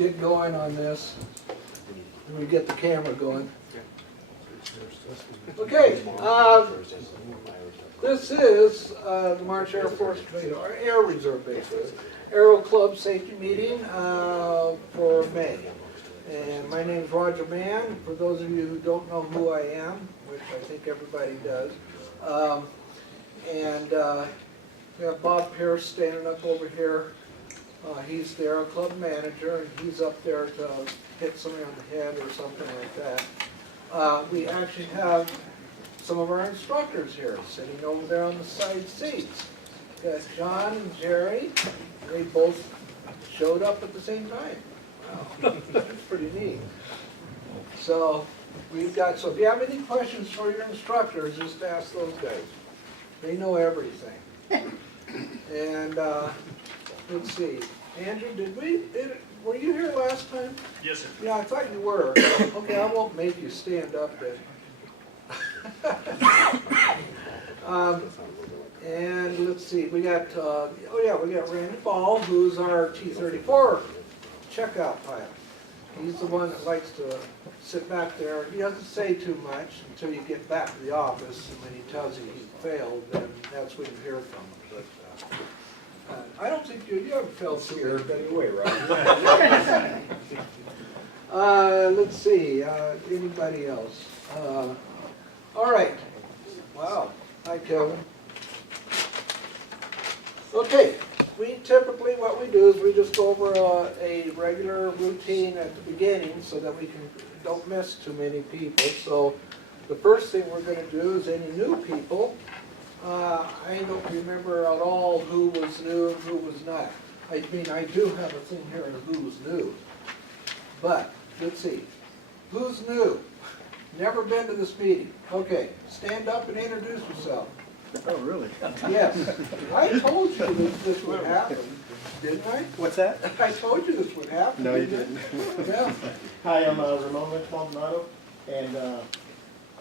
get going on this. And we get the camera going. Okay, this is the March Air Force or Air Reserve Base, Aero Club Safety Meeting for May. And my name is Roger Mann. For those of you who don't know who I am, which I think everybody does, we have Bob Pierce standing up over here. He's the Aero Club manager, and he's up there to hit somebody on the head or something like that. We actually have some of our instructors here sitting over there on the side seats. We got John and Jerry. They both showed up at the same time. Wow, that's pretty neat. So we've got, so if you have any questions for your instructors, just ask those guys. They know everything. And let's see, Andrew, were you here last time? Yes, sir. Yeah, I thought you were. Okay, I won't make you stand up then. And let's see, we got, we got Randy Ball, who's our T-34 checkout pilot. He's the one that likes to sit back there. He doesn't say too much until you get back to the office, and when he tells you he failed, then that's when you hear from him. But I don't think you haven't felt scared anyway, right? Let's see, anybody else? All right. Wow. Hi, Kevin. Okay. We typically, what we do is we just go over a regular routine at the beginning so that we don't miss too many people. So the first thing we're going to do is any new people. I don't remember at all who was new and who was not. I mean, I do have a thing here of who was new. But let's see. Who's new? Never been to this meeting. Okay, stand up and introduce yourself. Oh, really? Yes. I told you this would happen, didn't I? What's that? I told you this would happen. No, you didn't. Yeah. Hi, I'm Ramon Maldonado, and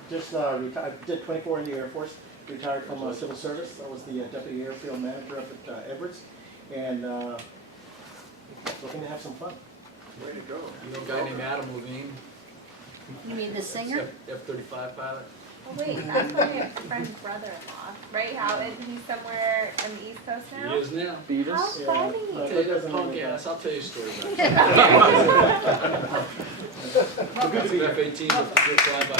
just retired. I did 24 in the Air Force. Retired from civil service. I was the deputy airfield manager up at Edwards, and looking to have some fun. Way to go. You know a guy named Adam Levine? You mean the singer? F-35 pilot? Oh wait, that's my friend's brother-in-law, right? How is he somewhere on the East Coast now? He is now. How funny! I'll tell you that punk ass, I'll tell you a story about it. Good to be F-18 with the good flyby.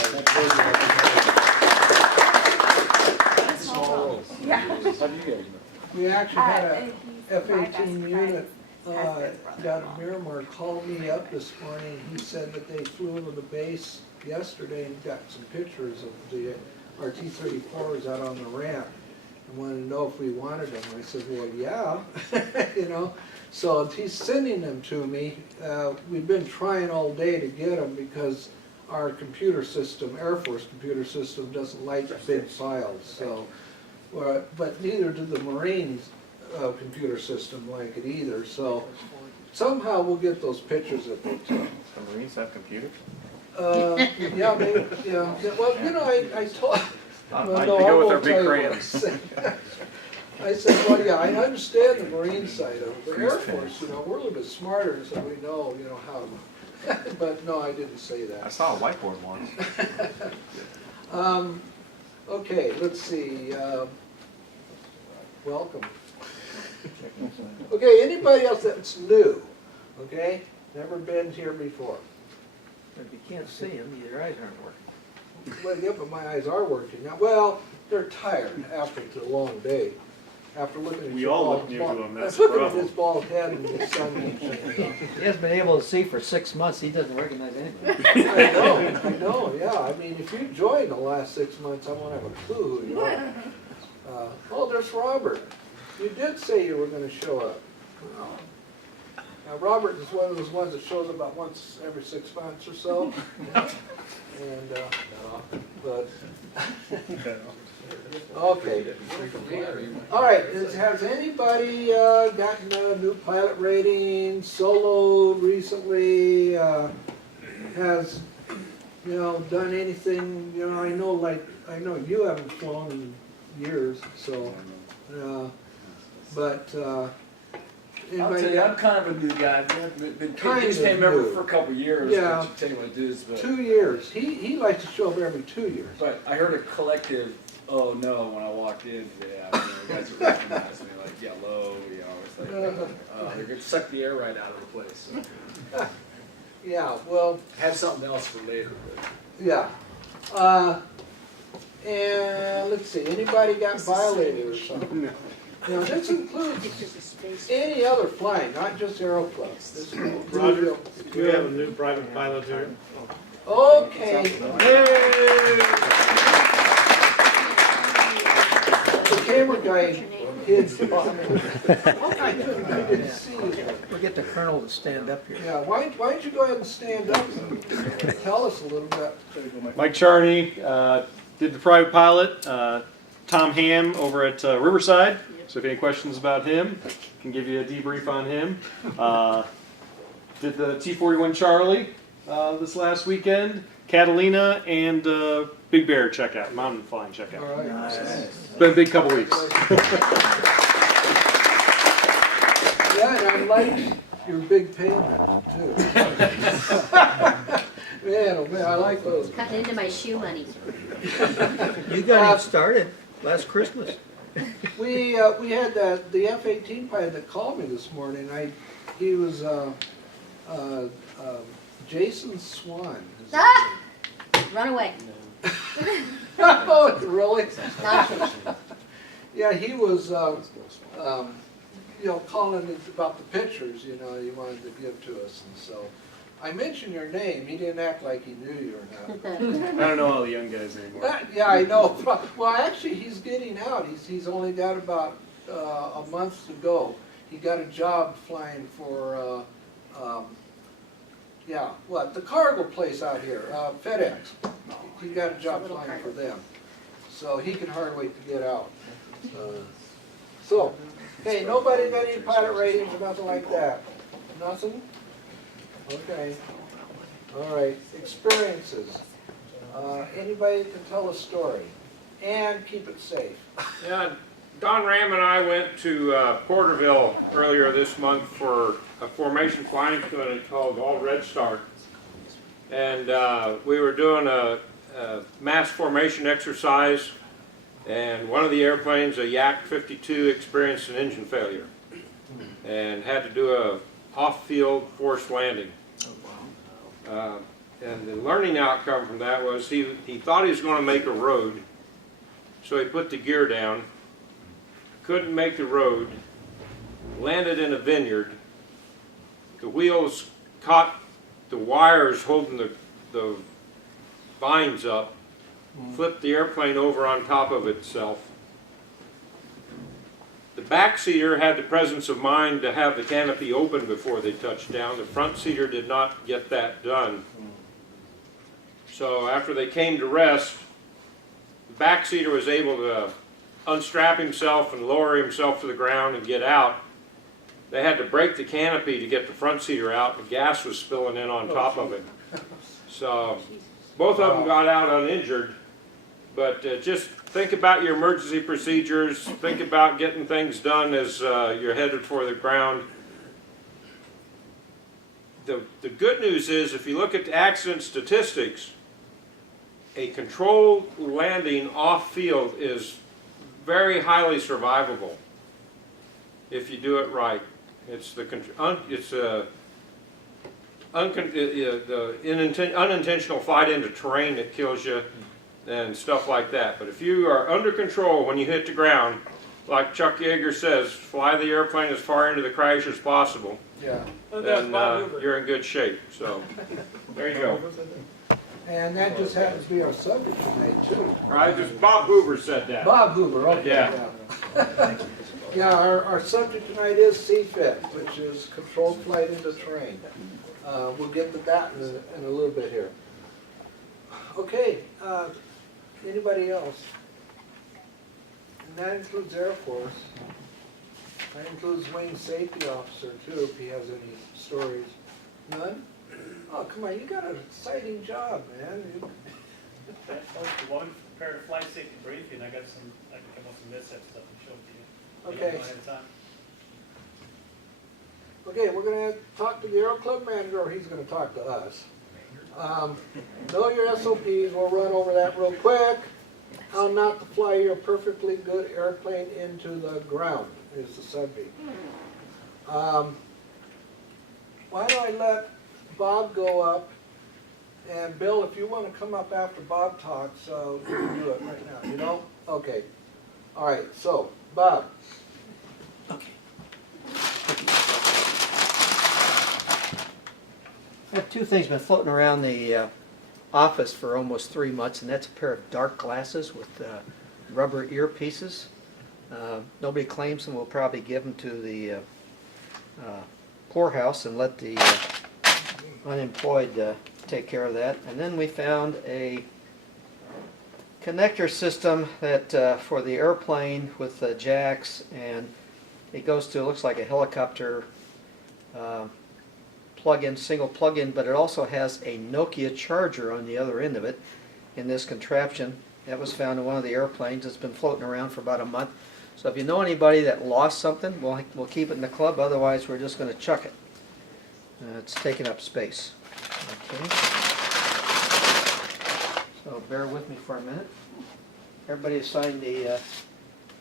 Small world. Yeah. How do you guys know? We actually had a He's my best F-18 unit friend's down in Miramar called me up this morning. He said that they flew into the base yesterday and got some pictures of our T-34s out on the ramp and wanted to know if we wanted them. I said, well, yeah, you know. So he's sending them to me. We've been trying all day to get them because our computer system, Air Force computer system, doesn't like big files. So, but neither do the Marines computer system like it either. So somehow we'll get those pictures that they took. The Marines have computers? Yeah, maybe, yeah. Well, you know, I told. They go with their big crayons. I said, well, yeah, I understand the Marine side of it. The Air Force, you know, we're a little bit smarter, so we know, you know, how to. But no, I didn't say that. I saw a whiteboard once. Okay, let's see. Welcome. Okay, anybody else that's new? Okay, never been here before. If you can't see them, your eyes aren't working. Well, yeah, but my eyes are working now. Well, they're tired after the long day. After looking at We your all bald, look new to him, that's looking the at his problem. bald head and the sun. He hasn't been able to see for 6 months. He doesn't recognize anybody. I know, yeah. I mean, if you joined the last 6 months, I won't have a clue who you are. Oh, there's Robert. You did say you were going to show up. Now, Robert is one of those ones that shows about once every 6 months or so. And, but, okay. All right, has anybody gotten a new pilot rating, soloed recently, has, you know, done anything, you know, I know you haven't flown in years, so, but I'll Anybody tell you, got I'm kind of a new guy. I've been Kind Tuesday of member new. for a couple years, Yeah. but you tell you what it is, but. 2 years? He likes to show up every 2 years. But I heard a collective, oh no, when I walked in today, the guys that recognized me, like yellow, it's like, they're gonna suck the air right out of the place. So. Yeah, well, Have something else for later, but. yeah. And let's see, anybody got violated or something? Now, this includes any other flying, not just Aero Club. This includes- Roger, we have a new private pilot here. Okay. The camera guy hid. I didn't see you. We'll get the colonel to stand up here. Yeah, why don't you go ahead and stand up and tell us a little bit? Mike Charney did the private pilot. Tom Ham over at Riverside. So if you have any questions about him, I can give you a debrief on him. Did the T-41 Charlie this last weekend. Catalina and Big Bear checkout, mountain flying checkout. All right. It's been a big couple weeks. Yeah, and I like your big payment too. Man, oh man, I like those. Cutting into my shoe money. You got it started last Christmas. We had the F-18 pilot that called me this morning. He was Jason Swan. His Ah! Run away. name. Oh, really? Not Yeah, he was calling about the pictures. He wanted to give to us, and so I mentioned your name. He didn't act like he knew you or not. I don't know all the young guys anymore. Yeah, I know. Well, actually, he's getting out. He's only got about a month to go. He got a job flying for, the cargo place out here, FedEx. He got a job flying for them. So he can hardly wait to get out. So, hey, nobody got any pilot ratings or nothing like that? Nothing? Okay. All right. Experiences. Anybody can tell a story and keep it safe. Yeah, Don Ram and I went to Porterville earlier this month for a formation flying clinic called All Red Star. And we were doing a mass formation exercise, and one of the airplanes, a Yak-52, experienced an engine failure and had to do a off-field forced landing. And the learning outcome from that was he thought he was going to make a road, so he put the gear down, couldn't make the road, landed in a vineyard. The wheels caught the wires holding the vines up, flipped the airplane over on top of itself. The backseater had the presence of mind to have the canopy open before they touched down. The front seater did not get that done. So after they came to rest, the backseater was able to unstrap himself and lower himself to the ground and get out. They had to break the canopy to get the front seater out. The gas was spilling in on top of it. So both of them got out uninjured. But just think about your emergency procedures. Think about getting things done as you're headed for the ground. The good news is, if you look at the accident statistics, a controlled landing off-field is very highly survivable if you do it right. It's the unintentional flight into terrain that kills you and stuff like that. But if you are under control when you hit the ground, like Chuck Yeager says, fly the airplane as far into the crash as possible, Yeah. then you're in good shape. So there you go. And that just happens to be our subject tonight too. Right, just Bob Hoover said that. Bob Hoover, okay. Yeah. Yeah, our subject tonight is CFIT, which is controlled flight into terrain. We'll get to that in a little bit here. Okay, anybody else? And that includes Air Force. That includes Wing Safety Officer too, if he has any stories. None? Oh, come on, you got an exciting job, man. One prepared a flight safety briefing. I can come up with some missteps stuff and show it to you. Okay. Ahead of time. Okay, we're gonna talk to the Aero Club manager, or he's gonna talk to us. Know your SOPs, we'll run over that real quick. How not to fly your perfectly good airplane into the ground is the subject. Why don't I let Bob go up, and Bill, if you wanna come up after Bob talks, you can do it right now, you know? Okay, all right, so, Bob. I have two things been floating around the office for almost 3 months, and that's a pair of dark glasses with rubber earpieces. Nobody claims them. We'll probably give them to the poorhouse and let the unemployed take care of that. And then we found a connector system that for the airplane with jacks, and it goes to, looks like a helicopter plug-in, single plug-in, but it also has a Nokia charger on the other end of it in this contraption. That was found in one of the airplanes. It's been floating around for about a month. So if you know anybody that lost something, we'll keep it in the club. Otherwise, we're just going to chuck it. It's taking up space. Okay. So bear with me for a minute. Everybody has signed the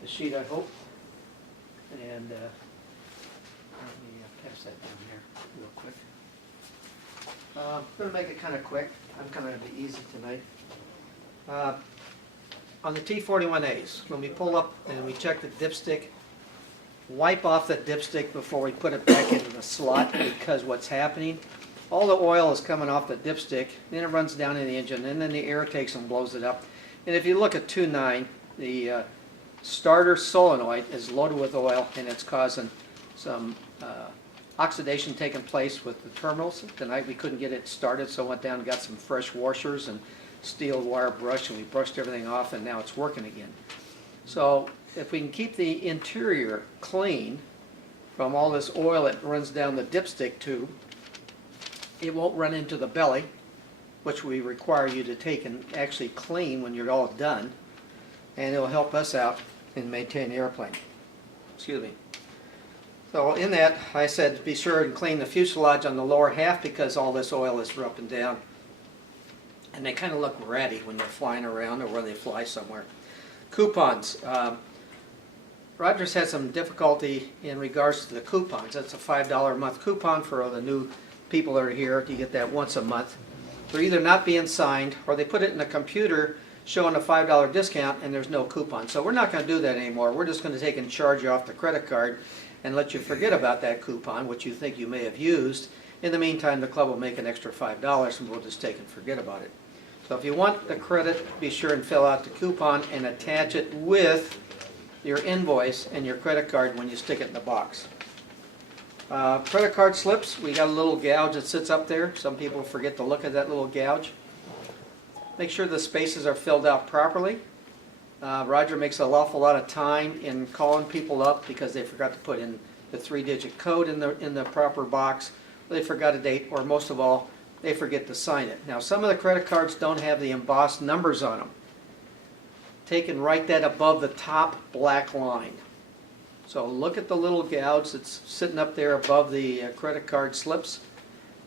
sheet, I hope. And let me pass that down here real quick. I'm going to make it kind of quick. I'm kind of going to be easy tonight. On the T-41As, when we pull up and we check the dipstick, wipe off the dipstick before we put it back into the slot, because what's happening, all the oil is coming off the dipstick, then it runs down in the engine, and then the air takes and blows it up. And if you look at 2.9, the starter solenoid is loaded with oil, and it's causing some oxidation taking place with the terminals. Tonight we couldn't get it started, so I went down and got some fresh washers and steel wire brush, and we brushed everything off, and now it's working again. So if we can keep the interior clean from all this oil that runs down the dipstick tube, it won't run into the belly, which we require you to take and actually clean when you're all done, and it'll help us out in maintaining the airplane. Excuse me. So in that, I said be sure and clean the fuselage on the lower half, because all this oil is up and down. And they kind of look ratty when they're flying around or when they fly somewhere. Coupons. Roger's had some difficulty in regards to the coupons. That's a $5 a month coupon for all the new people that are here. You get that once a month. They're either not being signed, or they put it in a computer showing a $5 discount and there's no coupon. So we're not going to do that anymore. We're just going to take and charge you off the credit card and let you forget about that coupon, which you think you may have used. In the meantime, the club will make an extra $5 and we'll just take and forget about it. So if you want the credit, be sure and fill out the coupon and attach it with your invoice and your credit card when you stick it in the box. Credit card slips, we got a little gouge that sits up there. Some people forget to look at that little gouge. Make sure the spaces are filled out properly. Roger makes an awful lot of time in calling people up because they forgot to put in the 3-digit code in the proper box. They forgot a date, or most of all, they forget to sign it. Now, some of the credit cards don't have the embossed numbers on them. Take and write that above the top black line. So look at the little gouge that's sitting up there above the credit card slips,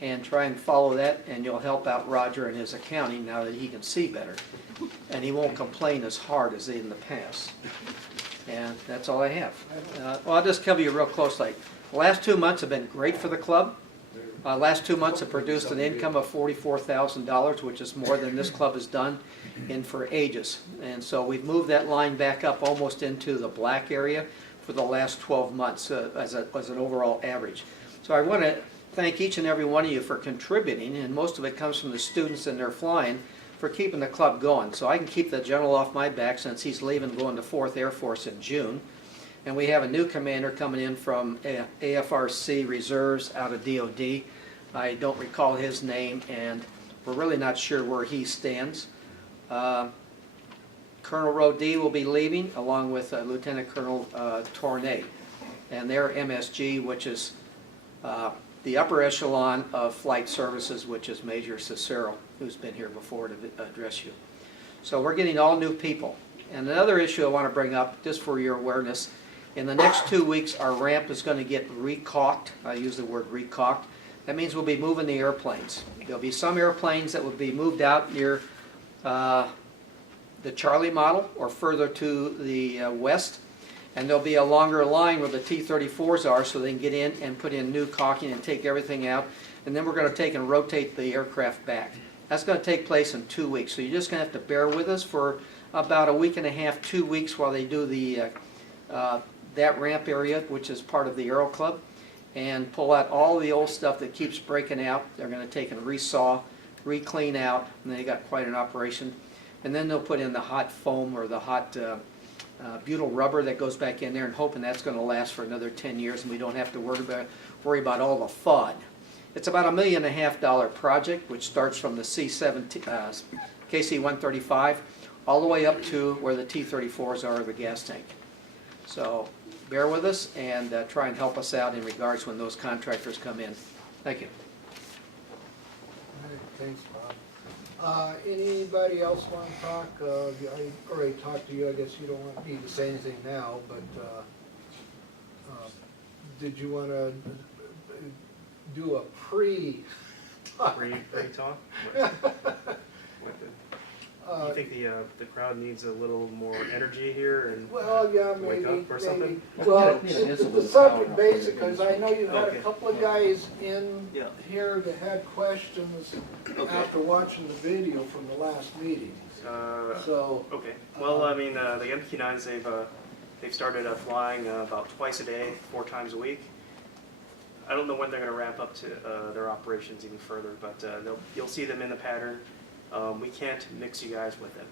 and try and follow that, and you'll help out Roger in his accounting now that he can see better. And he won't complain as hard as in the past. And that's all I have. Well, I'll just cover you real close. Like, the last 2 months have been great for the club. Last 2 months have produced an income of $44,000, which is more than this club has done in for ages. And so we've moved that line back up almost into the black area for the last 12 months as an overall average. So I want to thank each and every one of you for contributing, and most of it comes from the students and their flying, for keeping the club going. So I can keep the general off my back since he's leaving, going to 4th Air Force in June. And we have a new commander coming in from AFRC Reserves out of DOD. I don't recall his name, and we're really not sure where he stands. Colonel Rodee will be leaving, along with Lieutenant Colonel Tournay. And they're MSG, which is the upper echelon of flight services, which is Major Cicero, who's been here before to address you. So we're getting all new people. And another issue I want to bring up, just for your awareness, In the next 2 weeks, our ramp is gonna get re-caulked. I use the word re-caulked. That means we'll be moving the airplanes. There'll be some airplanes that will be moved out near the Charlie model or further to the west. And there'll be a longer line where the T-34s are so they can get in and put in new caulking and take everything out. And then we're gonna take and rotate the aircraft back. That's gonna take place in 2 weeks. So you're just gonna have to bear with us for about a week and a half, 2 weeks while they do the that ramp area, which is part of the Aero Club, and pull out all the old stuff that keeps breaking out. They're gonna take and resaw, re-clean out, and they got quite an operation. And then they'll put in the hot foam or the hot butyl rubber that goes back in there, and hoping that's gonna last for another 10 years and we don't have to worry about all the FUD. It's about $1.5 million project, which starts from the KC-135 all the way up to where the T-34s are, the gas tank. So bear with us and try and help us out in regards when those contractors come in. Thank you. All right, thanks, Bob. Anybody else want to talk? I already talked to you, I guess you don't want me to say anything now, but did you want to do a pre-talk? Pre-talk? You think the crowd needs a little more energy here and Well, yeah, wake maybe, up or something? Well, Yeah, it is a the little subject power. basic, because I know you had a Okay. couple of guys in Yeah. here that had questions after watching the video from the last meeting. So, Okay. Well, I mean, the MQ-9s, they've started flying about twice a day, 4 times a week. I don't know when they're going to ramp up to their operations even further, but you'll see them in the pattern. We can't mix you guys with them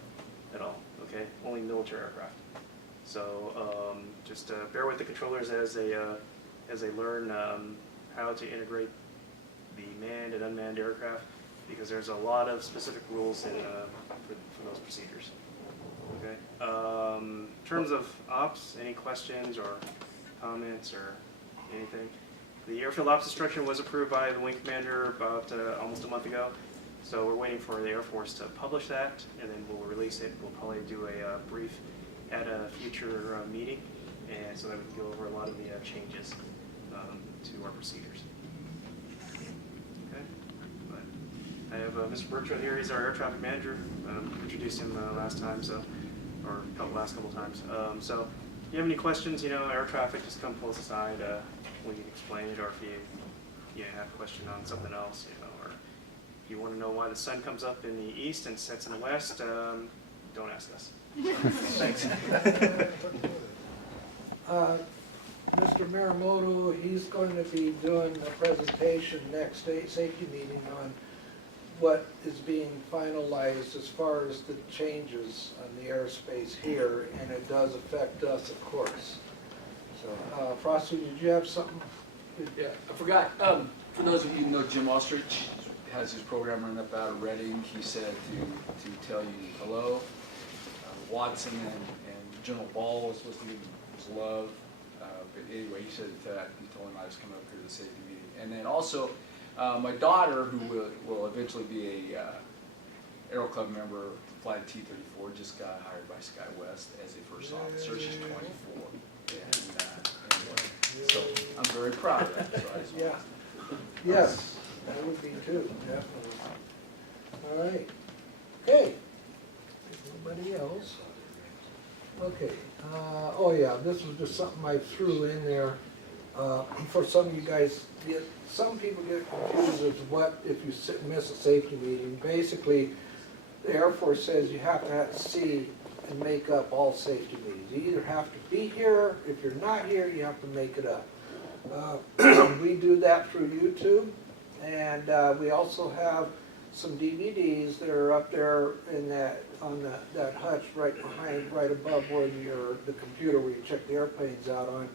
at all, okay? Only military aircraft. So just bear with the controllers as they learn how to integrate the manned and unmanned aircraft, because there's a lot of specific rules for those procedures. Okay. In terms of ops, any questions or comments or anything? The airfield ops instruction was approved by the wing commander about almost a month ago. So we're waiting for the Air Force to publish that, and then we'll release it. We'll probably do a brief at a future meeting, and so that we can go over a lot of the changes to our procedures. Okay. But I have Mr. Bertrand here. He's our air traffic manager. Introduced him last time, so or last couple times. So if you have any questions, air traffic, just come pull us aside. We can explain it, or if you have a question on something else, or if you want to know why the sun comes up in the east and sets in the west, don't ask us. Thanks. Mr. Miramoto, he's going to be doing a presentation next safety meeting on what is being finalized as far as the changes on the airspace here, and it does affect us, of course. So, Frosty, did you have something? Yeah, I forgot. For those of you who know Jim Ostrich has his program running up out of Reading. He said to tell you hello. Watson and General Ball was supposed to give his love. But anyway, he said he told him I was coming up here to the safety meeting. And then also, my daughter, who will eventually be a Aero Club member, flight T-34, just got hired by SkyWest as a first officer. She's 24. Anyway, so I'm very proud of that. So I just Yeah. Yes, that would be too, definitely. All right. Okay. Anybody else? Okay. Oh yeah, this was just something I threw in there for some of you guys. Some people get confused as what if you miss a safety meeting. Basically, the Air Force says you have to see and make up all safety meetings. You either have to be here. If you're not here, you have to make it up. We do that through YouTube, and we also have some DVDs that are up there in that hutch right behind, right above where the computer where you check the airplanes out on.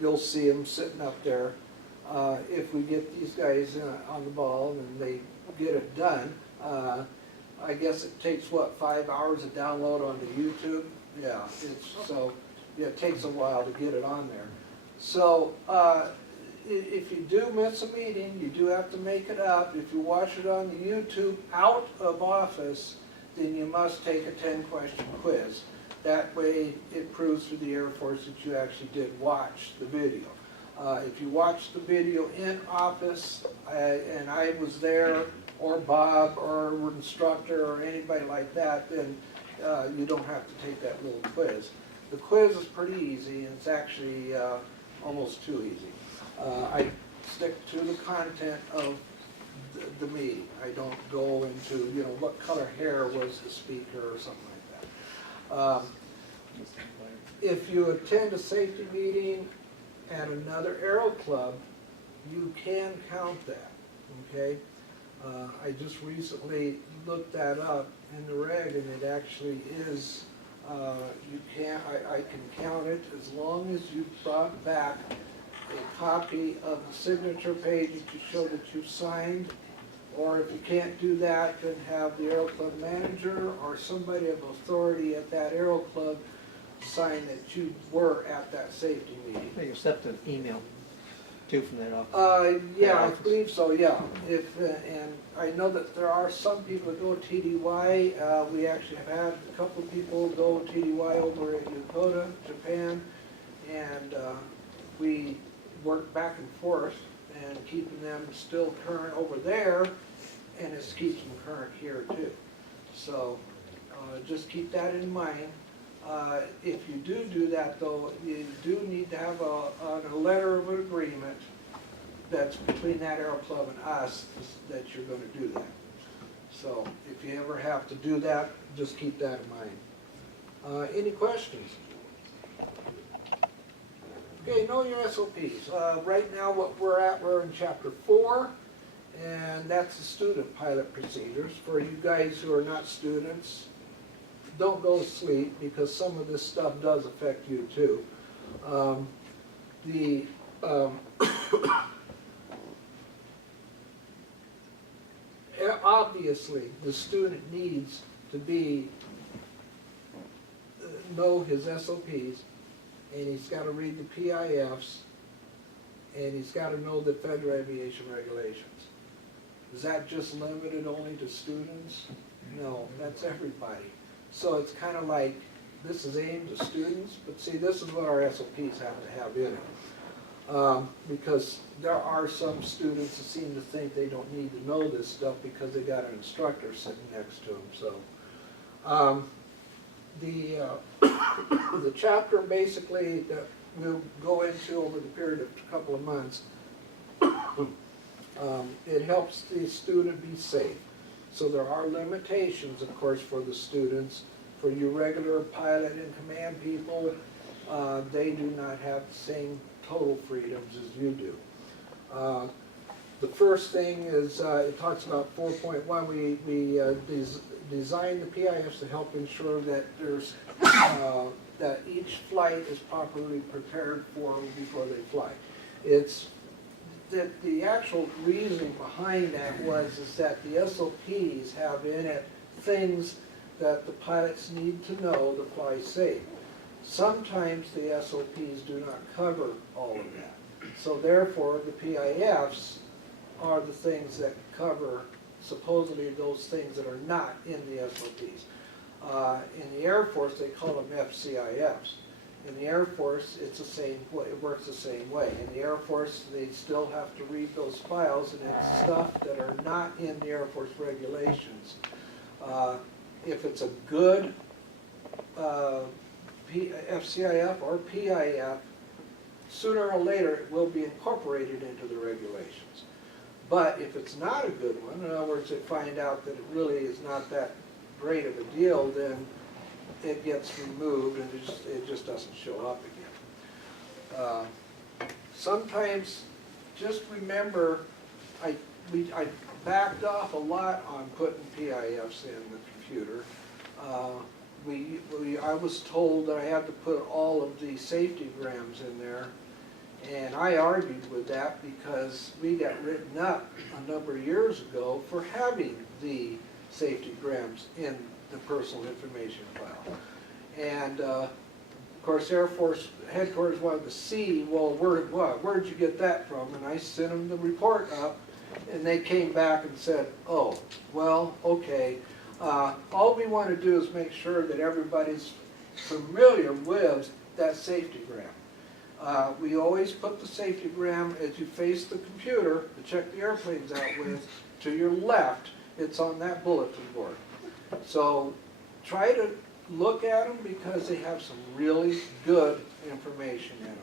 You'll see them sitting up there. If we get these guys on the ball and they get it done, I guess it takes 5 hours to download onto YouTube. Yeah, it takes a while to get it on there. So if you do miss a meeting, you do have to make it up. If you watch it on the YouTube out of office, then you must take a 10-question quiz. That way, it proves to the Air Force that you actually did watch the video. If you watched the video in office, and I was there, or Bob, or an instructor, or anybody like that, then you don't have to take that little quiz. The quiz is pretty easy, and it's actually almost too easy. I stick to the content of the meeting. I don't go into, you know, what color hair was the speaker or something like that. If you attend a safety meeting at another Aero club, you can count that, okay? I just recently looked that up in the reg, and it actually is, I can count it as long as you brought back a copy of the signature page to show that you signed, or if you can't do that, then have the Aero Club manager or somebody of authority at that Aero Club sign that you were at that safety meeting. They accept an email too from that office. Yeah, I believe so, yeah. If, and I know that there are some people that go TDY. We actually have had a couple of people go TDY over in Yokota, Japan, and we work back and forth and keeping them still current over there, and it keeps them current here too. So just keep that in mind. If you do that though, you do need to have a letter of agreement that's between that Aero Club and us that you're going to do that. So if you ever have to do that, just keep that in mind. Any questions? Okay, know your SOPs. Right now what we're in chapter 4, and that's the student pilot procedures. For you guys who are not students, don't go to sleep, because some of this stuff does affect you too. Obviously, the student needs to know his SOPs, and he's got to read the PIFs, and he's got to know the Federal Aviation Regulations. Is that just limited only to students? No, that's everybody. So it's kind of like, this is aimed at students, but see, this is what our SOPs have to have in it. Because there are some students that seem to think they don't need to know this stuff because they got an instructor sitting next to them. So the chapter basically that we'll go into over the period of a couple of months, it helps the student be safe. So there are limitations, of course, for the students. For you regular pilot and command people, they do not have the same total freedoms as you do. The first thing is, it talks about 4.1, we design the PIFs to help ensure that there's, that each flight is properly prepared for before they fly. It's that the actual reasoning behind that is that the SOPs have in it things that the pilots need to know to fly safe. Sometimes the SOPs do not cover all of that. So therefore, the PIFs are the things that cover supposedly those things that are not in the SOPs. In the Air Force, they call them FCIFs. In the Air Force, it's the same way, it works the same way. In the Air Force, they still have to read those files, and it's stuff that are not in the Air Force regulations. If it's a good FCIF or PIF, sooner or later it will be incorporated into the regulations. But if it's not a good one, in other words, they find out that it really is not that great of a deal, then it gets removed and it just doesn't show up again. Sometimes, just remember, I backed off a lot on putting PIFs in the computer. I was told that I had to put all of the safety grams in there, and I argued with that because we got written up a number of years ago for having the safety grams in the personal information file. And of course, Air Force headquarters wanted to see, well, where'd you get that from? And I sent them the report up, and they came back and said, oh, well, okay. All we want to do is make sure that everybody's familiar with that safety gram. We always put the safety gram as you face the computer to check the airplanes out with, to your left, it's on that bulletin board. So try to look at them because they have some really good information in them.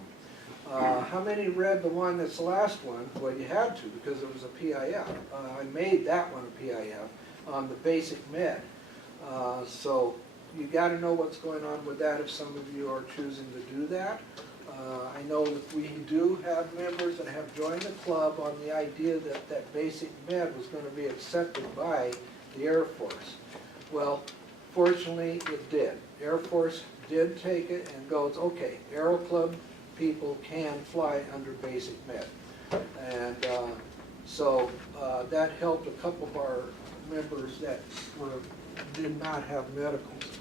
How many read the one that's the last one? Well, you had to because it was a PIF. I made that one a PIF on the basic med. So you got to know what's going on with that if some of you are choosing to do that. I know that we do have members that have joined the club on the idea that that basic med was going to be accepted by the Air Force. Well, fortunately, it did. Air Force did take it and goes, okay, Aero Club people can fly under basic med. And so that helped a couple of our members that did not have medicals.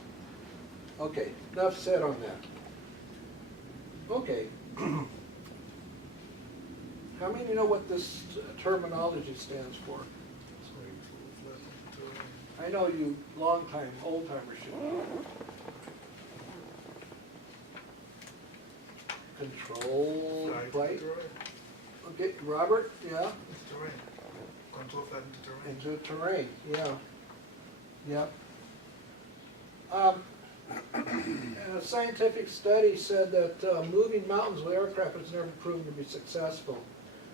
Okay, enough said on that. Okay. How many know what this terminology stands for? I know you long-time, old-timers should know. Control flight. Okay, Robert, yeah? Terrain. Control flight into terrain. Into terrain, yeah. Yep. A scientific study said that moving mountains with aircraft has never proven to be successful.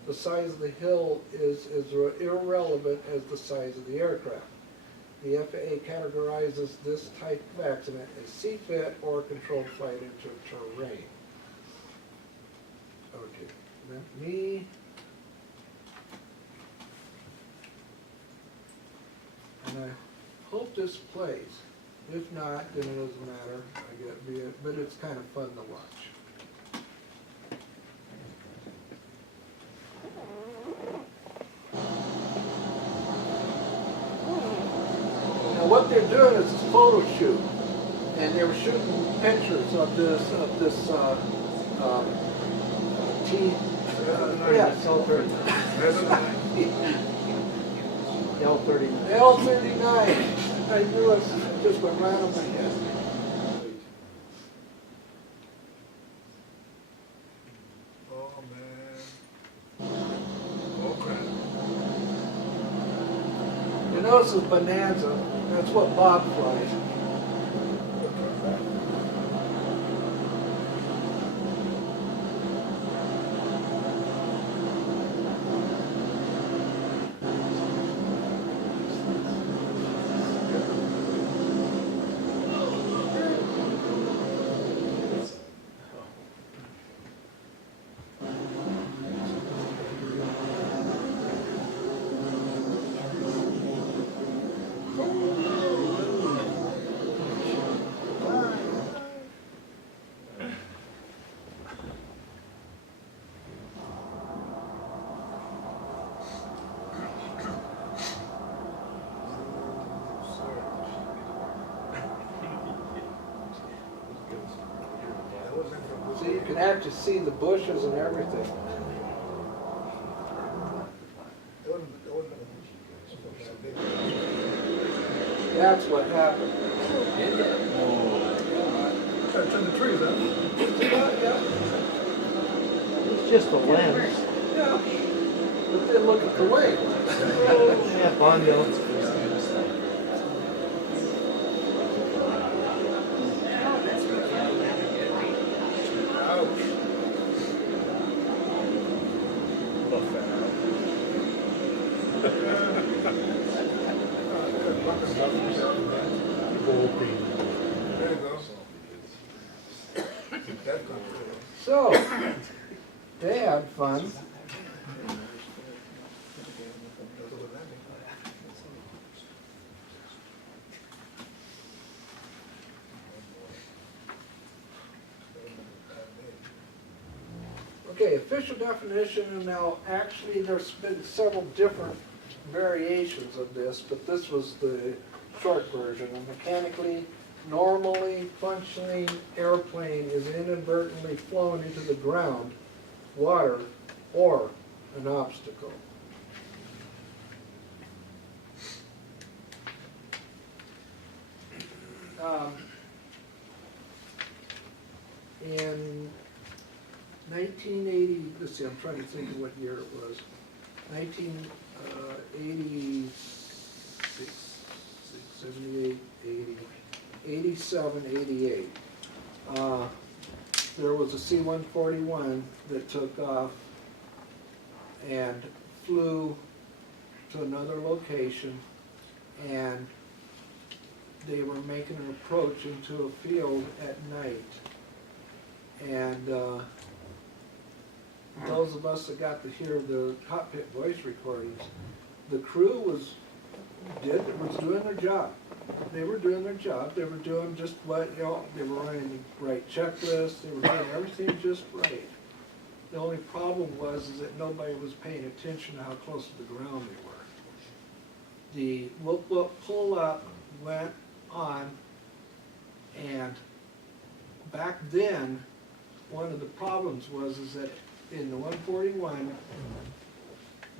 The size of the hill is irrelevant as the size of the aircraft. The FAA categorizes this type of accident as CFIT or controlled flight into terrain. Okay, let me. And I hope this plays. If not, then it doesn't matter, I get, but it's kind of fun to watch. Now what they're doing is a photo shoot, and they were shooting pictures of this yes, L-39. L-39. I knew it just went right on my head. Oh man. Oh crap. You notice it's Bonanza. That's what Bob flies. So you can actually see the bushes and everything. That's what happened. Gotta trim the trees, huh? It's just the lens. Yeah. But then look at the wing. Yeah, Bondo. There you go. That's good. So, they had fun. Okay, official definition, and now actually there's been several different variations of this, but this was the short version. A mechanically, normally functioning airplane is inadvertently flown into the ground, water, or an obstacle. in 1980, let's see, I'm trying to think of what year it was. 1986, 78, 80, 87, 88. There was a C-141 that took off and flew to another location, and they were making an approach into a field at night. And those of us that got to hear the cockpit voice recordings, the crew was doing their job. They were doing their job. They were doing just what, you know, they were running the right checklists. They were doing everything just right. The only problem was is that nobody was paying attention to how close to the ground they were. The pull up went on, and back then, one of the problems was is that in the 141,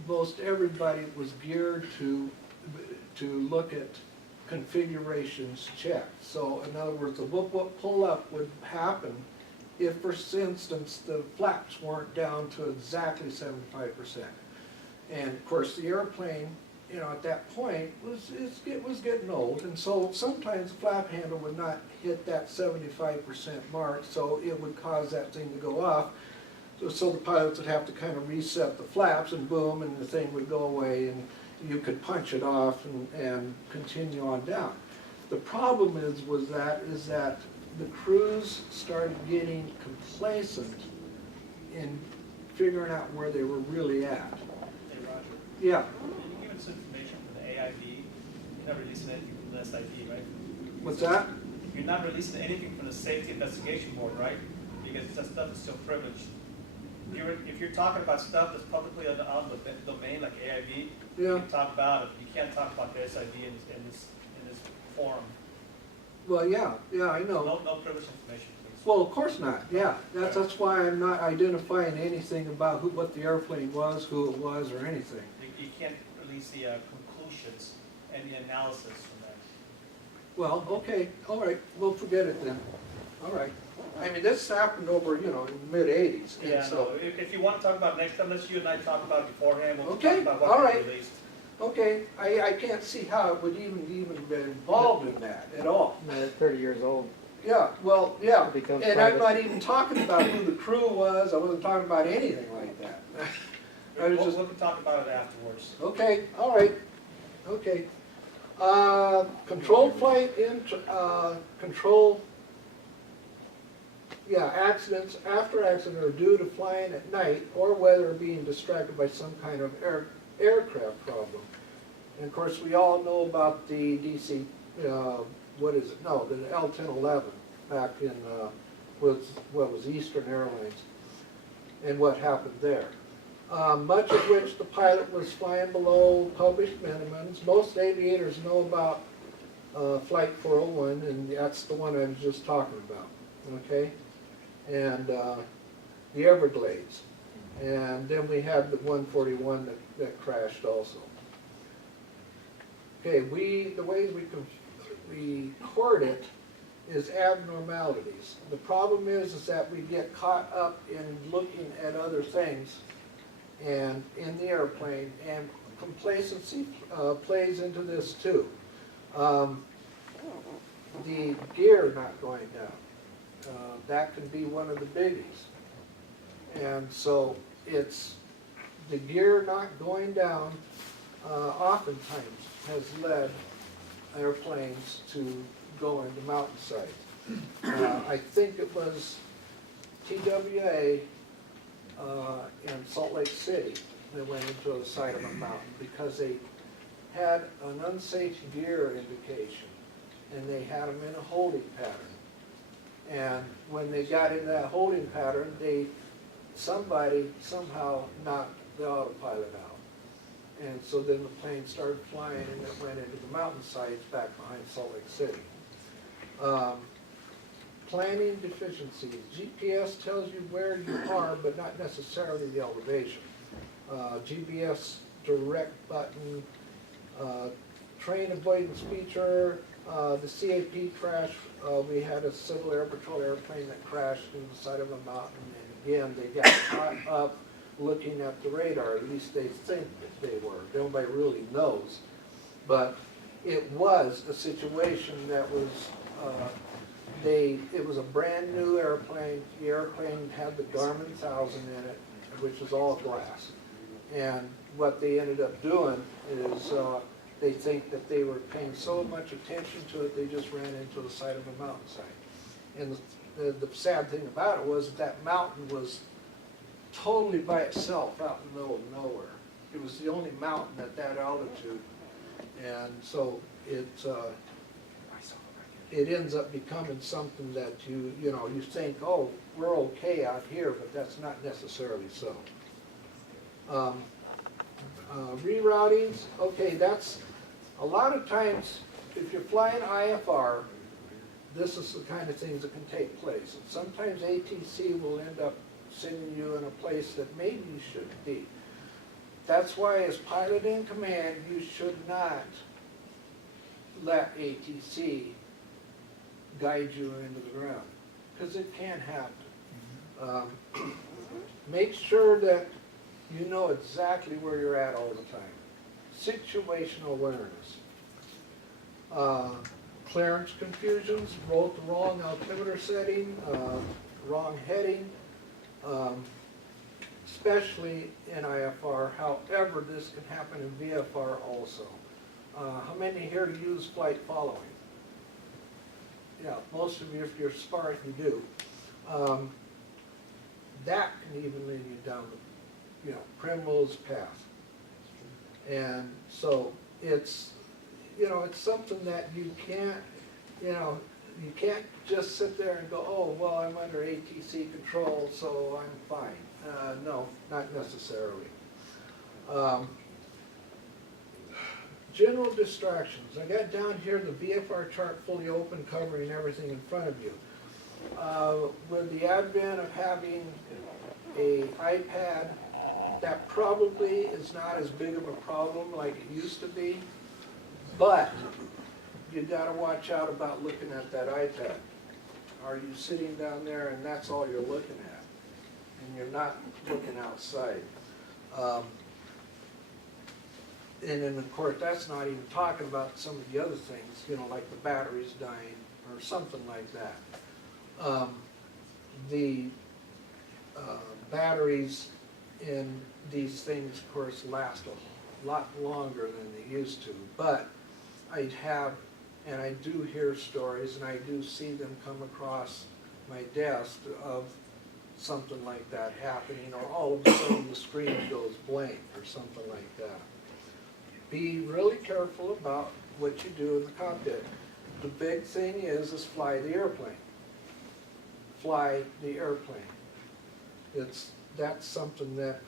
most everybody was geared to look at configurations checked. So in other words, the pull up would happen if, for instance, the flaps weren't down to exactly 75%. And of course, the airplane, you know, at that point was getting old, and so sometimes the flap handle would not hit that 75% mark, so it would cause that thing to go off. So the pilots would have to kind of reset the flaps, and boom, and the thing would go away, and you could punch it off and continue on down. The problem is that the crews started getting complacent in figuring out where they were really at. Hey, Roger. Yeah. Can you give us information for the AIB? You're not releasing anything from the SID, right? What's that? You're not releasing anything from the Safety Investigation Board, right? Because that stuff is still privileged. If you're talking about stuff that's publicly on the domain, like AIB, Yeah. you can talk about it. You can't talk about the SID in this forum. Well, yeah, I know. No privileged information, please. Well, of course not, yeah. That's why I'm not identifying anything about what the airplane was, who it was, or anything. You can't release the conclusions and the analysis from that. Well, okay, all right, we'll forget it then. All right. I mean, this happened over, you know, in the mid-'80s. Yeah, and so, no, if you want to talk about it next time, let's you and I talk about it beforehand. We'll Okay, talk about all what right. we released. okay, I can't see how it would even be involved in that at all. They're 30 years old. Yeah, well, yeah, It becomes and I'm private. not even talking about who the crew was, I wasn't talking about anything like that. I was just, We can talk about it afterwards. okay, all right, okay. Controlled flight, accidents after accident are due to flying at night or weather being distracted by some kind of aircraft problem. And of course, we all know about the DC, what is it? No, the L-1011 back in, what was Eastern Airlines, and what happened there. Much of which the pilot was flying below published minimums. Most aviators know about Flight 401, and that's the one I was just talking about, okay? And the Everglades. And then we had the 141 that crashed also. Okay, the way we record it is abnormalities. The problem is that we get caught up in looking at other things and in the airplane, and complacency plays into this too. The gear not going down, that can be one of the biggies. And so it's the gear not going down oftentimes has led airplanes to go into mountainside. I think it was TWA in Salt Lake City that went into the side of a mountain because they had an unsafe gear indication, and they had them in a holding pattern. And when they got in that holding pattern, somebody somehow knocked the autopilot out. And so then the plane started flying, and it went into the mountainsides back behind Salt Lake City. Planning deficiencies. GPS tells you where you are, but not necessarily the elevation. GPS direct button, train avoidance feature, The CAP crash, we had a Civil Air Patrol airplane that crashed in the side of a mountain, and again, they got caught up looking at the radar, at least they think that they were. Nobody really knows. But it was a situation that was, it was a brand new airplane. The airplane had the Garmin 1000 in it, which is all glass. And what they ended up doing is they think that they were paying so much attention to it, they just ran into the side of a mountainside. And the sad thing about it was that mountain was totally by itself out in the middle of nowhere. It was the only mountain at that altitude. And so it ends up becoming something that you think, oh, we're okay out here, but that's not necessarily so. Reroutings, okay, that's a lot of times, if you're flying IFR, this is the kind of things that can take place. And sometimes ATC will end up sending you in a place that maybe you shouldn't be. That's why as pilot in command, you should not let ATC guide you into the ground, because it can happen. Make sure that you know exactly where you're at all the time. Situational awareness. Clearance confusions, wrote the wrong altimeter setting, wrong heading, especially in IFR. However, this can happen in VFR also. How many here use flight following? Yeah, most of you, if you're smart, you do. That can even lead you down the, Primrose path. And so it's, it's something that you can't, you can't just sit there and go, oh, well, I'm under ATC control, so I'm fine. No, not necessarily. General distractions. I got down here the VFR chart fully open, covering everything in front of you. With the advent of having an iPad, that probably is not as big of a problem like it used to be, but you gotta watch out about looking at that iPad. Are you sitting down there and that's all you're looking at, and you're not looking outside? And then of course, that's not even talking about some of the other things, like the batteries dying or something like that. The batteries in these things, of course, last a lot longer than they used to, but I have, and I do hear stories, and I do see them come across my desk of something like that happening, or all of a sudden the screen goes blank or something like that. Be really careful about what you do in the cockpit. The big thing is fly the airplane. Fly the airplane. That's something that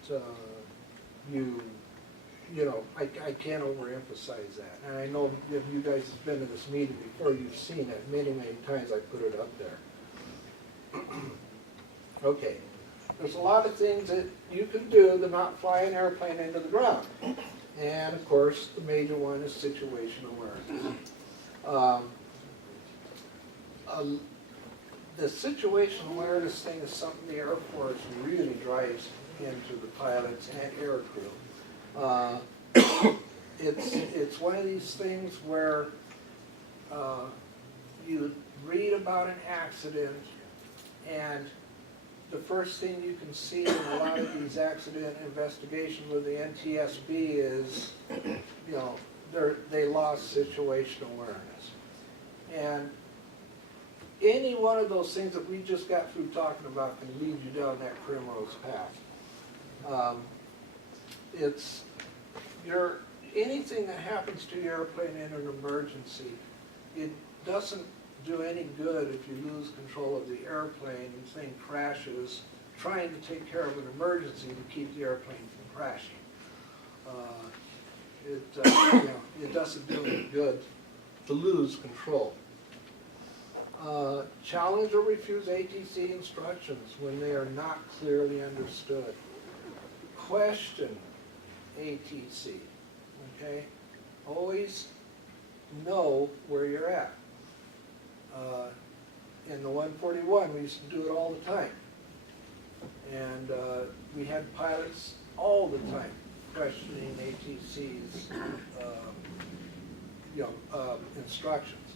I can't overemphasize that. And I know if you guys have been to this meeting before, you've seen it many, many times. I put it up there. Okay. There's a lot of things that you can do to not fly an airplane into the ground. And of course, the major one is situational awareness. The situational awareness thing is something the Air Force really drives into the pilots and air crew. It's one of these things where you read about an accident, and the first thing you can see in a lot of these accident investigations with the NTSB is, they lost situational awareness. And any one of those things that we just got through talking about can lead you down that primrose path. Anything that happens to your airplane in an emergency, it doesn't do any good if you lose control of the airplane and the thing crashes, trying to take care of an emergency to keep the airplane from crashing. It doesn't do any good to lose control. Challenge or refuse ATC instructions when they are not clearly understood. Question ATC, okay? Always know know where you're at. In the 141, we used to do it all the time. And we had pilots all the time questioning ATC's instructions.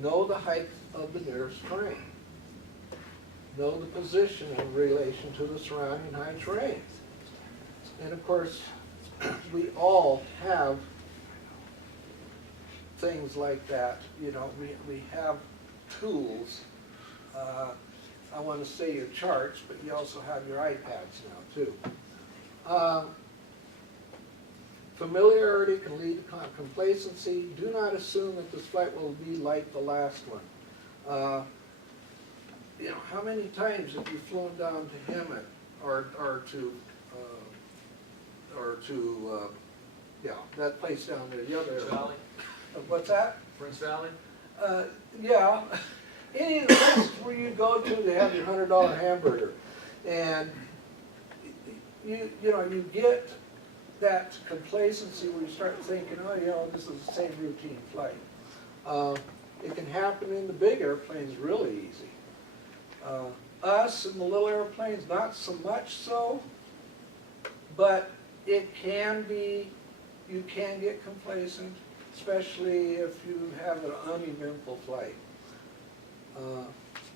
Know the height of the nearest terrain. Know the position in relation to the surrounding high terrain. And of course, we all have things like that. You know, we have tools. I want to say your charts, but you also have your iPads now too. Familiarity can lead to complacency. Do not assume that this flight will be like the last one. You know, how many times have you flown down to Hemet or to that place down there, the other Valley, what's that? Prince Valley? Yeah, any of the places where you go to, they have your $100 hamburger, and you get that complacency where you start thinking, oh, this is the same routine flight. It can happen in the big airplanes really easy. Us in the little airplanes, not so much so, but it can be, you can get complacent, especially if you have an uneventful flight.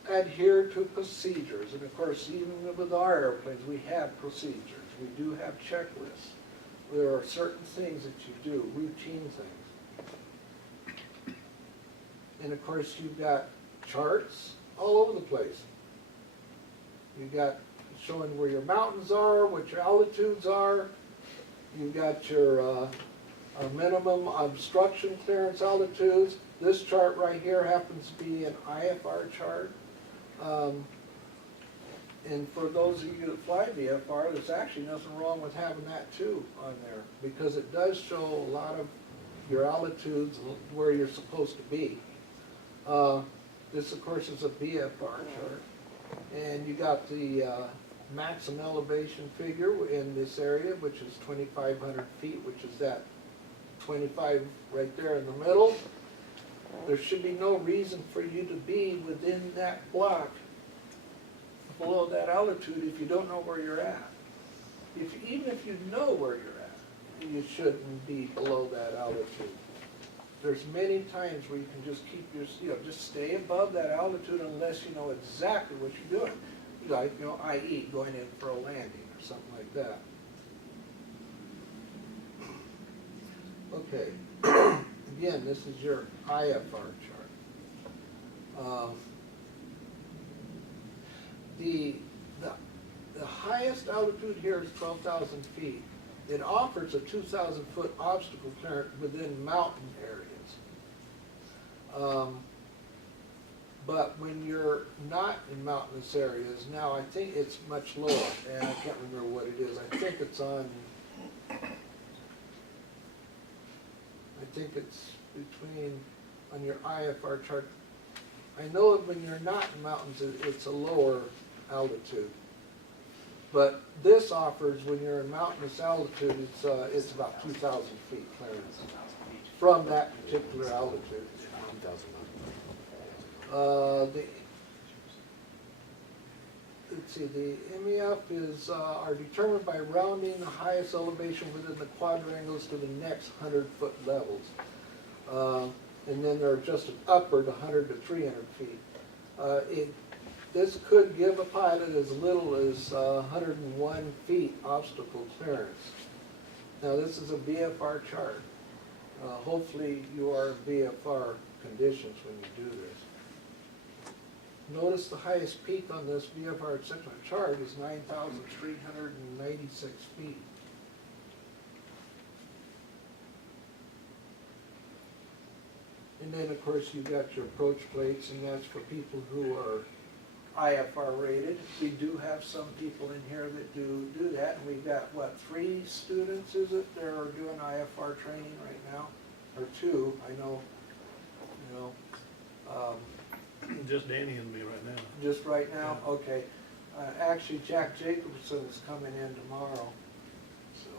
Adhere to procedures, and of course, even with our airplanes, we have procedures. We do have checklists. There are certain things that you do, routine things. And of course, you've got charts all over the place. You've got showing where your mountains are, what your altitudes are. You've got your minimum obstruction clearance altitudes. This chart right here happens to be an IFR chart. And for those of you that fly VFR, there's actually nothing wrong with having that too on there, because it does show a lot of your altitudes where you're supposed to be. This, of course, is a VFR chart. And you got the maximum elevation figure in this area, which is 2,500 feet, which is that 25 right there in the middle. There should be no reason for you to be within that block below that altitude if you don't know where you're at. Even if you know where you're at, you shouldn't be below that altitude. There's many times where you can just keep your, just stay above that altitude unless you know exactly what you're doing. Like, i.e. going in for a landing or something like that. Okay, again, this is your IFR chart. The highest altitude here is 12,000 feet. It offers a 2,000 foot obstacle clearance within mountain areas. But when you're not in mountainous areas, now I think it's much lower, and I can't remember what it is. I think it's between, on your IFR chart. I know that when you're not in mountains, it's a lower altitude. But this offers, when you're in mountainous altitude, it's about 2,000 feet clearance from that particular altitude. Let's see, the MEF are determined by rounding the highest elevation within the quadrangles to the next 100-foot levels. And then they're adjusted upward 100 to 300 feet. This could give a pilot as little as 101 feet obstacle clearance. Now this is a VFR chart. Hopefully you are in VFR conditions when you do this. Notice the highest peak on this VFR chart is 9,396 feet. And then of course you've got your approach plates, and that's for people who are IFR rated. We do have some people in here that do that, and we've got, what, 3 students, is it, that are doing IFR training right now? Or 2, I know, Just Danny and me right now. just right now? Okay. Actually, Jack Jacobson is coming in tomorrow, so.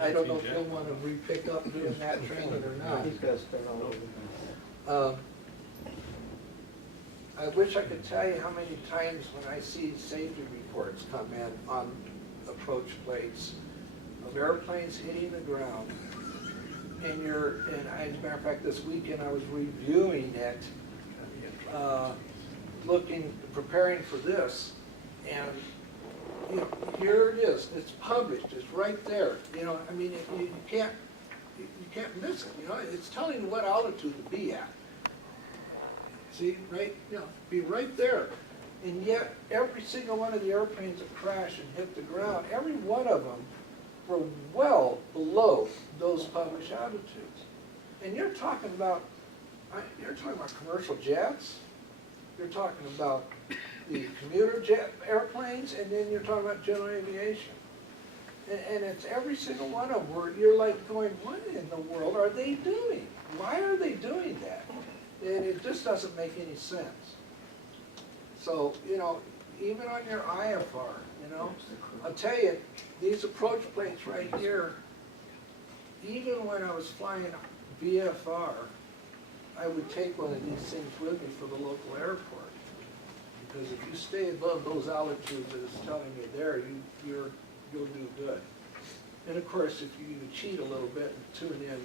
I don't know if you'll want to re-pick up doing that training or not. He's got to spend all over. I wish I could tell you how many times when I see safety reports come in on approach plates of airplanes hitting the ground. And as a matter of fact, this weekend I was reviewing it, preparing for this, and you know, here it is. It's published. It's right there. You know, I mean, you can't miss it. You know, it's telling you what altitude to be at. See, right? You know, be right there. And yet, every single one of the airplanes that crashed and hit the ground, every one of them were well below those published altitudes. And you're talking about commercial jets. You're talking about the commuter jet airplanes, and then you're talking about general aviation. And it's every single one of them where you're like going, what in the world are they doing? Why are they doing that? And it just doesn't make any sense. So, you know, even on your IFR, you know, I'll tell you, these approach plates right here, even when I was flying VFR, I would take one of these things with me for the local airport. Because if you stay above those altitudes that it's telling you there, you'll do good. And of course, if you cheat a little bit and tune in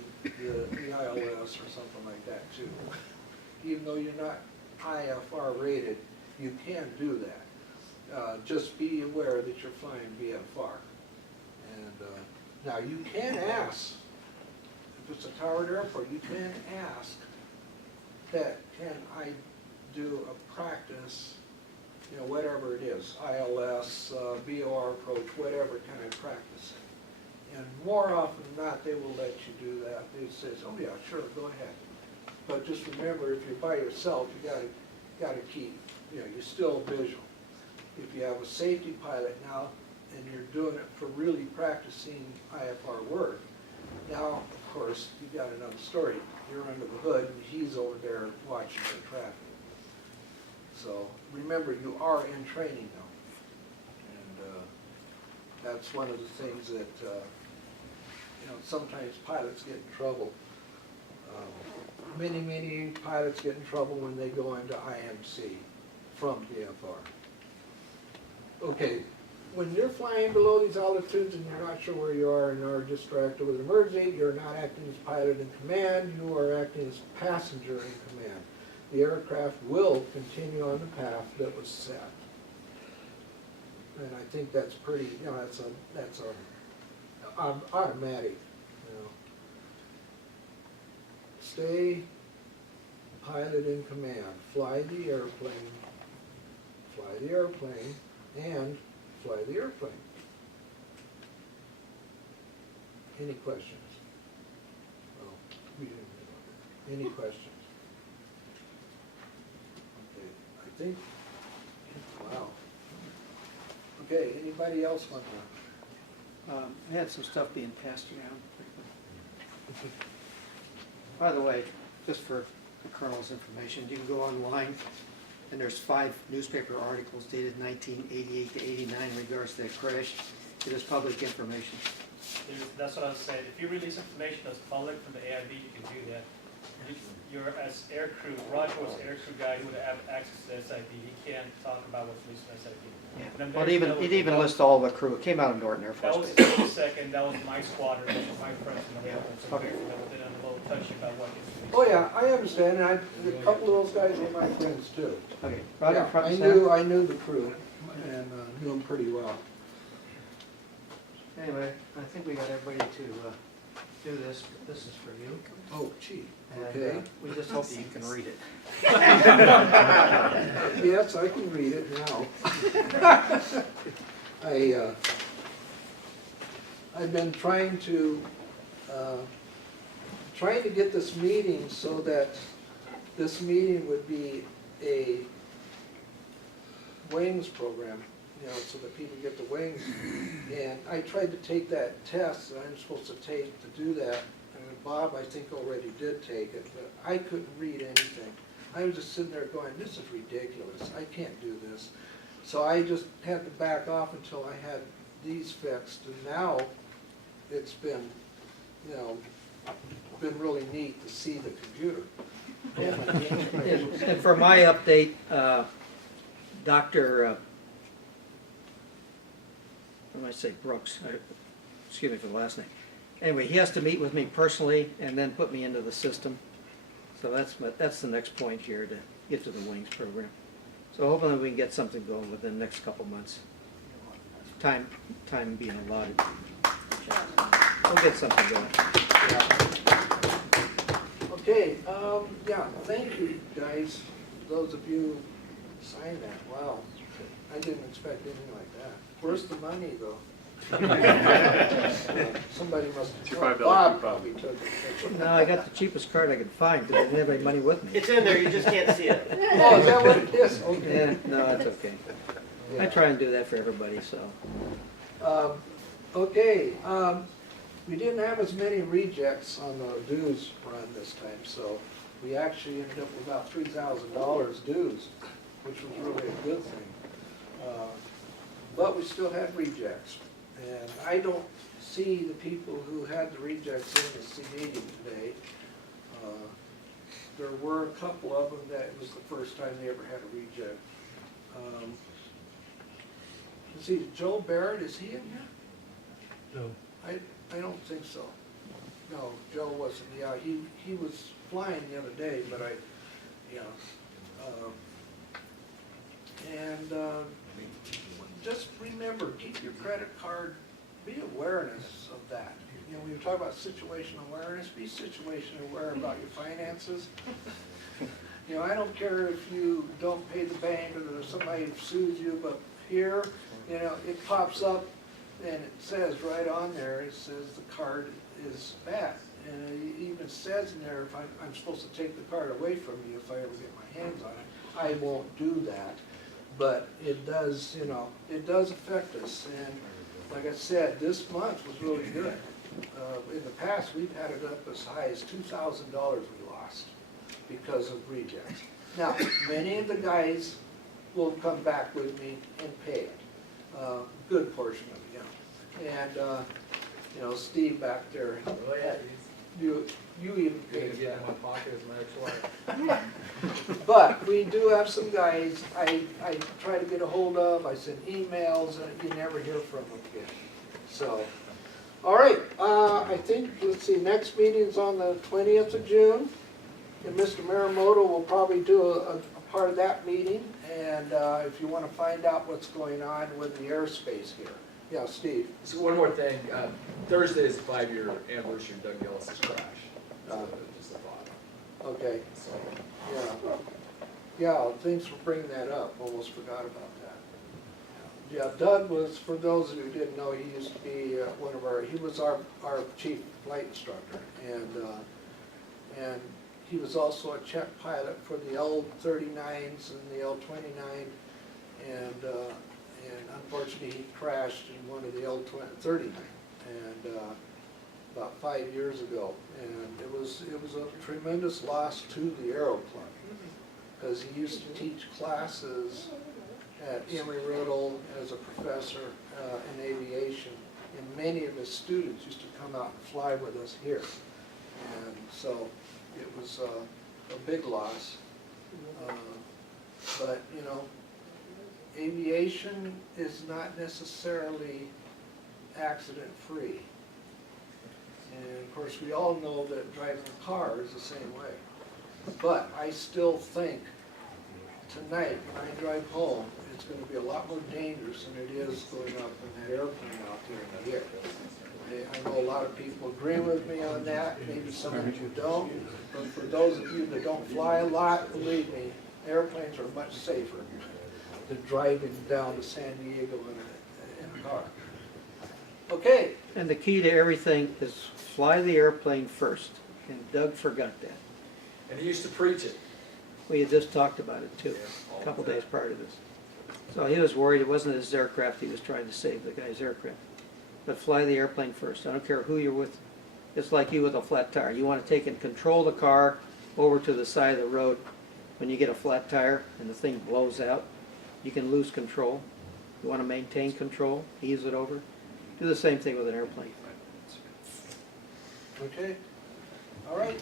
the ILS or something like that too, even though you're not IFR rated, you can do that. Just be aware that you're flying VFR. And now you can ask, if it's a towered airport, you can ask that, can I do a practice, you know, whatever it is, ILS, BOR approach, whatever, can I practice it? And more often than not, they will let you do that. They say, oh yeah, sure, go ahead. But just remember, if you're by yourself, you gotta keep, you know, you're still visual. If you have a safety pilot now, and you're doing it for really practicing IFR work, now, of course, you've got another story. You're under the hood, and he's over there watching the traffic. So remember, you are in training now. And that's one of the things that, you know, sometimes pilots get in trouble. Many pilots get in trouble when they go into IMC from VFR. Okay, when you're flying below these altitudes and you're not sure where you are and are distracted with an emergency, you're not acting as pilot in command, you are acting as passenger in command. The aircraft will continue on the path that was set. And I think that's pretty, you know, that's automatic, you know. Stay pilot in command, fly the airplane, and fly the airplane. Any questions? Oh, we didn't know that. Any questions? Okay, I think, wow. Okay, anybody else want to? I had some stuff being passed around. By the way, just for the Colonel's information, you can go online, and there's 5 newspaper articles dated 1988 to 89 in regards to that crash. It is public information. That's what I was saying. If you release information that's public from the AIB, you can do that. You're as air crew, Roger was air crew guy who would have access to SID. He can't talk about what's released in SID. Well, it even lists all the crew. It came out of Norton Air That Force was Base. the second, that was my squadron, that was my friends from the airport. So Okay. they're a little touchy about what is released. Oh yeah, I understand, and a couple of those guys were my friends too. Okay, Roger, Yeah, front and center. I knew the crew, and knew them pretty well. Anyway, I think we got everybody to do this. This is for you. Oh, gee, And, okay. we just hope that you can read it. Yes, I can read it now. I've been trying to get this meeting so that this meeting would be a wings program, you know, so that people get the wings. And I tried to take that test that I'm supposed to take to do that. And Bob, I think, already did take it, but I couldn't read anything. I was just sitting there going, this is ridiculous. I can't do this. So I just had to back off until I had these fixed. And now it's been, you know, been really neat to see the computer. And for my update, Dr. What do I say, Brooks, excuse me for the last name. Anyway, he has to meet with me personally and then put me into the system. So that's the next point here, to get to the Wings program. So hopefully we can get something going within the next couple months. Time being allotted. We'll get something going. Okay, yeah, thank you guys, those of you who signed that, wow. I didn't expect anything like that. Where's the money though? Somebody must It's your have, $5 Bob coupon. probably took it. No, I got the cheapest card I could find because I didn't have any money with me. It's in there, you just can't see it. Oh, is that what it is? Okay. Yeah, no, that's okay. I try and do that for everybody, so. Okay, we didn't have as many rejects on the dues run this time, so we actually ended up with about $3,000 dues, which was really a good thing. But we still had rejects, and I don't see the people who had the rejects in the meeting today. There were a couple of them that it was the first time they ever had a reject. Let's see, Joe Barrett, is he in here? No. I don't think so. No, Joe wasn't, yeah, he was flying the other day, but just remember, keep your credit card, be awareness of that. You know, when you talk about situational awareness, be situational aware about your finances. You know, I don't care if you don't pay the bank or somebody sues you, but here, you know, it pops up and it says right on there, it says the card is bad. And it even says in there, if I'm supposed to take the card away from you if I ever get my hands on it. I won't do that. But it does, you know, it does affect us. And like I said, this month was really good. In the past, we've had it up as high as $2,000 we lost because of rejects. Now, many of the guys will come back with me and pay it. Good portion of it, you know. And, you know, Steve back there, you even paid that. But we do have some guys I try to get a hold of, I send emails, and you never hear from them again. So, all right, I think, let's see, next meeting's on the 20th of June. And Mr. Maramoto will probably do a part of that meeting. And if you want to find out what's going on with the airspace here. Yeah, Steve. So one more thing, Thursday is the 5-year anniversary of Doug Ellis's crash. So just a thought. Okay. So, Yeah. Yeah, thanks for bringing that up. Almost forgot about that. Yeah, Doug was, for those who didn't know, he used to be he was our chief flight instructor. And he was also a check pilot for the L-39s and the L-29. And unfortunately, he crashed in one of the L-39 and about 5 years ago. And it was a tremendous loss to the Aero Club because he used to teach classes at Embry-Riddle as a professor in aviation. And many of his students used to come out and fly with us here. And so it was a big loss. But, you know, aviation is not necessarily accident-free. And of course, we all know that driving a car is the same way. But I still think tonight, when I drive home, it's going to be a lot more dangerous than it is going up in that airplane out there in the air. I know a lot of people agree with me on that, maybe some of you don't. But for those of you that don't fly a lot, believe me, airplanes are much safer than driving down to San Diego in a car. Okay. And the key to everything is fly the airplane first. And Doug forgot that. and he used to preach it. We had just talked about it too, a couple days prior to this. So he was worried it wasn't his aircraft, he was trying to save the guy's aircraft. But fly the airplane first. I don't care who you're with. It's like you with a flat tire. You want to take and control the car over to the side of the road. When you get a flat tire and the thing blows out, you can lose control. You want to maintain control, ease it over. Do the same thing with an airplane. Okay, all right,